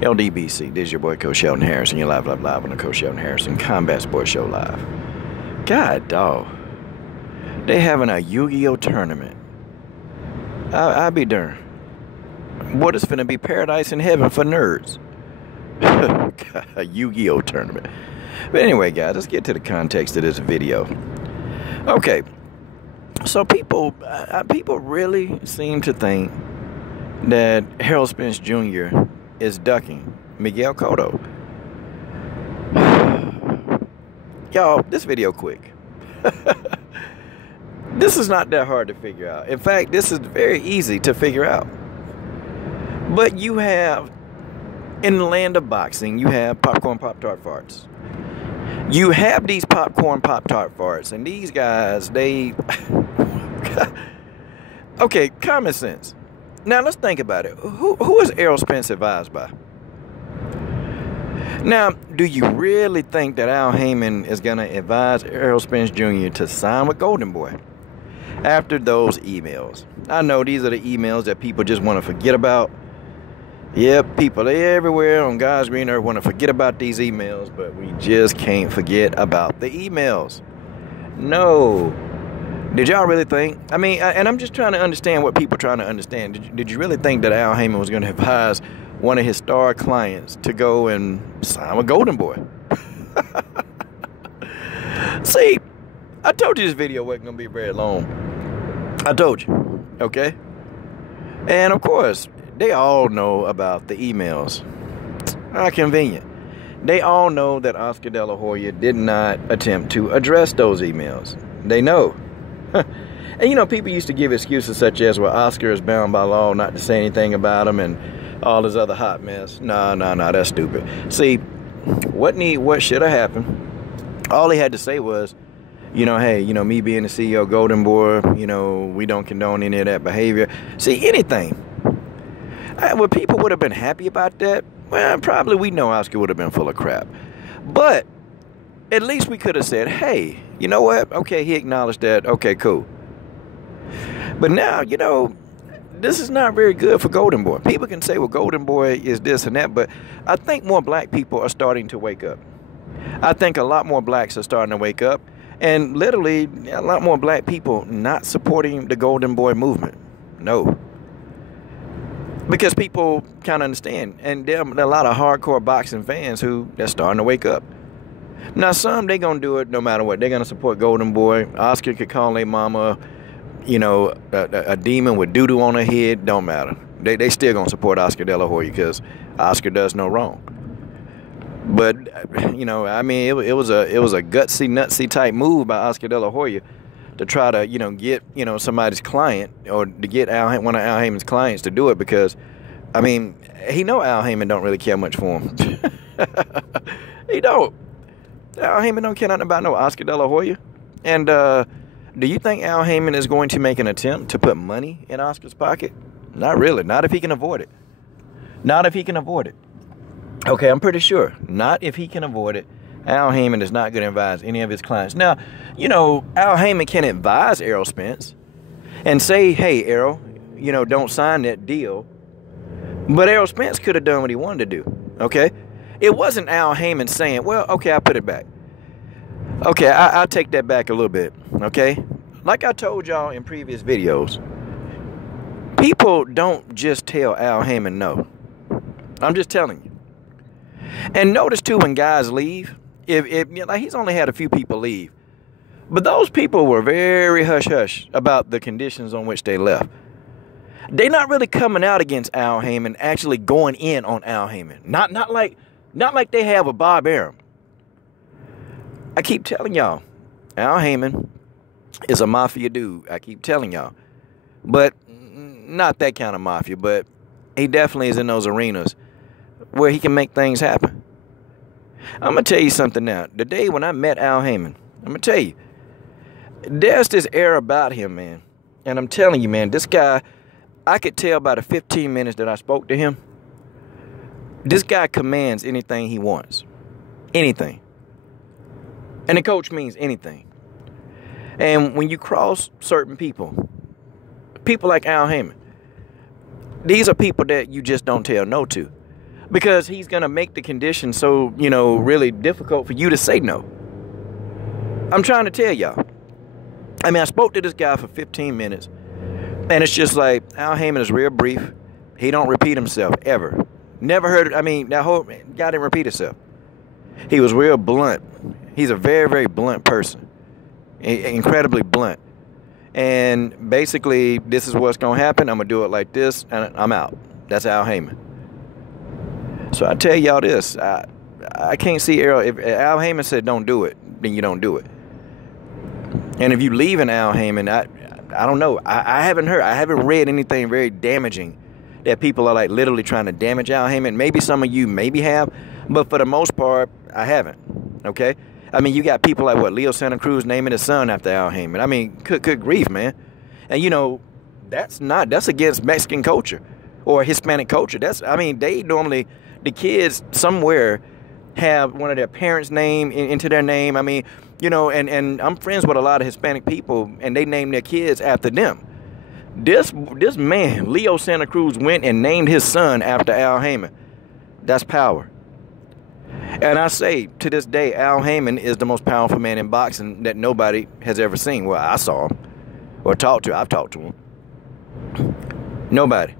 LDBC, this is your boy Coach Sheldon Harrison. You're live on the Coach Sheldon Harrison Combat Sports Show live. God, dog. They having a Yu-Gi-Oh tournament. I'll be darned. What is finna be paradise in heaven for nerds? A Yu-Gi-Oh tournament. But anyway, guys, let's get to the context of this video. Okay, so people really seem to think that Errol Spence Jr. is ducking Miguel Cotto. Y'all, this video quick. This is not that hard to figure out. In fact, this is very easy to figure out. But you have, in the land of boxing, you have popcorn Pop-Tart farts. You have these popcorn Pop-Tart farts, and these guys, they... Okay, common sense. Now, let's think about it. Who is Errol Spence advised by? Now, do you really think that Al Haymon is going to advise Errol Spence Jr. to sign with Golden Boy after those emails? I know these are the emails that people just want to forget about. Yep, people, they everywhere on God's green earth want to forget about these emails, but we just can't forget about the emails. No. Did y'all really think? I mean, and I'm just trying to understand what people are trying to understand. Did you really think that Al Haymon was going to advise one of his star clients to go and sign with Golden Boy? See, I told you this video wasn't going to be very long. I told you, okay? And of course, they all know about the emails. How convenient. They all know that Oscar De La Hoya did not attempt to address those emails. They know. And you know, people used to give excuses such as, well, Oscar is bound by law not to say anything about him and all this other hot mess. No, that's stupid. See, what should have happened, all he had to say was, you know, hey, you know, me being the CEO of Golden Boy, you know, we don't condone any of that behavior. See, anything. Would people would have been happy about that? Well, probably we know Oscar would have been full of crap. But at least we could have said, hey, you know what? Okay, he acknowledged that. Okay, cool. But now, you know, this is not very good for Golden Boy. People can say, well, Golden Boy is this and that, but I think more black people are starting to wake up. I think a lot more blacks are starting to wake up, and literally a lot more black people not supporting the Golden Boy movement. No. Because people kind of understand, and there are a lot of hardcore boxing fans who they're starting to wake up. Now, some, they going to do it no matter what. They're going to support Golden Boy. Oscar could call their mama, you know, a demon with doo-doo on her head. Don't matter. They still going to support Oscar De La Hoya because Oscar does no wrong. But, you know, I mean, it was a gutsy, nutsy type move by Oscar De La Hoya to try to, you know, get, you know, somebody's client or to get one of Al Haymon's clients to do it because, I mean, he know Al Haymon don't really care much for him. He don't. Al Haymon don't care nothing about no Oscar De La Hoya. And do you think Al Haymon is going to make an attempt to put money in Oscar's pocket? Not really. Not if he can avoid it. Not if he can avoid it. Okay, I'm pretty sure. Not if he can avoid it. Al Haymon is not going to advise any of his clients. Now, you know, Al Haymon can advise Errol Spence and say, hey, Errol, you know, don't sign that deal. But Errol Spence could have done what he wanted to do, okay? It wasn't Al Haymon saying, well, okay, I'll put it back. Okay, I'll take that back a little bit, okay? Like I told y'all in previous videos, people don't just tell Al Haymon no. I'm just telling you. And notice, too, when guys leave, like he's only had a few people leave. But those people were very hush-hush about the conditions on which they left. They're not really coming out against Al Haymon, actually going in on Al Haymon. Not like they have a Bob Arum. I keep telling y'all, Al Haymon is a mafia dude. I keep telling y'all. But not that kind of mafia, but he definitely is in those arenas where he can make things happen. I'm going to tell you something now. The day when I met Al Haymon, I'm going to tell you, there's this air about him, man. And I'm telling you, man, this guy, I could tell by the 15 minutes that I spoke to him, this guy commands anything he wants. Anything. And the coach means anything. And when you cross certain people like Al Haymon, these are people that you just don't tell no to. Because he's going to make the condition so, really difficult for you to say no. I'm trying to tell y'all. I mean, I spoke to this guy for 15 minutes, and it's just like, Al Haymon is real brief. He don't repeat himself, ever. Never heard, that whole guy didn't repeat himself. He was real blunt. He's a very, very blunt person. Incredibly blunt. And basically, this is what's going to happen. I'm going to do it like this, and I'm out. That's Al Haymon. So I tell y'all this. I can't see Errol. If Al Haymon said don't do it, then you don't do it. And if you leave an Al Haymon, I don't know. I haven't read anything very damaging that people are like literally trying to damage Al Haymon. Maybe some of you maybe have, but for the most part, I haven't. Okay? I mean, you got people like Leo Santa Cruz naming his son after Al Haymon. I mean, good grief, man. And that's against Mexican culture or Hispanic culture. They normally, the kids somewhere have one of their parents' name into their name. I mean, and I'm friends with a lot of Hispanic people, and they name their kids after them. This man, Leo Santa Cruz, went and named his son after Al Haymon. That's power. And I say, to this day, Al Haymon is the most powerful man in boxing that nobody has ever seen. Well, I saw him or talked to. I've talked to him. Nobody.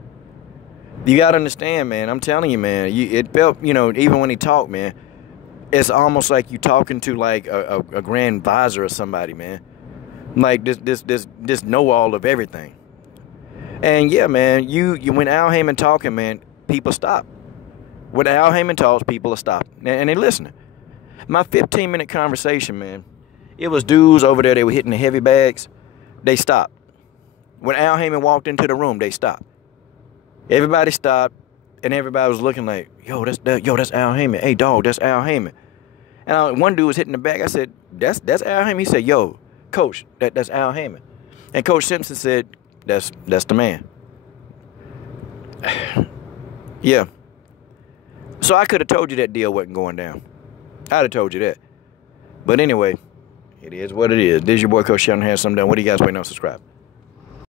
You got to understand, man. I'm telling you, man. It felt, even when he talked, man, it's almost like you talking to like a grand visor or somebody, man. Like this know-all of everything. And yeah, man, when Al Haymon talking, man, people stop. When Al Haymon talks, people are stopping. And they listening. My 15-minute conversation, man, it was dudes over there, they were hitting the heavy bags. They stopped. When Al Haymon walked into the room, they stopped. Everybody stopped, and everybody was looking like, yo, that's Al Haymon. Hey, dog, that's Al Haymon. And one dude was hitting the back. I said, that's Al Haymon. He said, yo, coach, that's Al Haymon. And Coach Simpson said, that's the man. Yeah. So I could have told you that deal wasn't going down. I'd have told you that. But anyway, it is what it is. This is your boy, Coach Shannon. Has something done. What do you guys waiting on? Subscribe.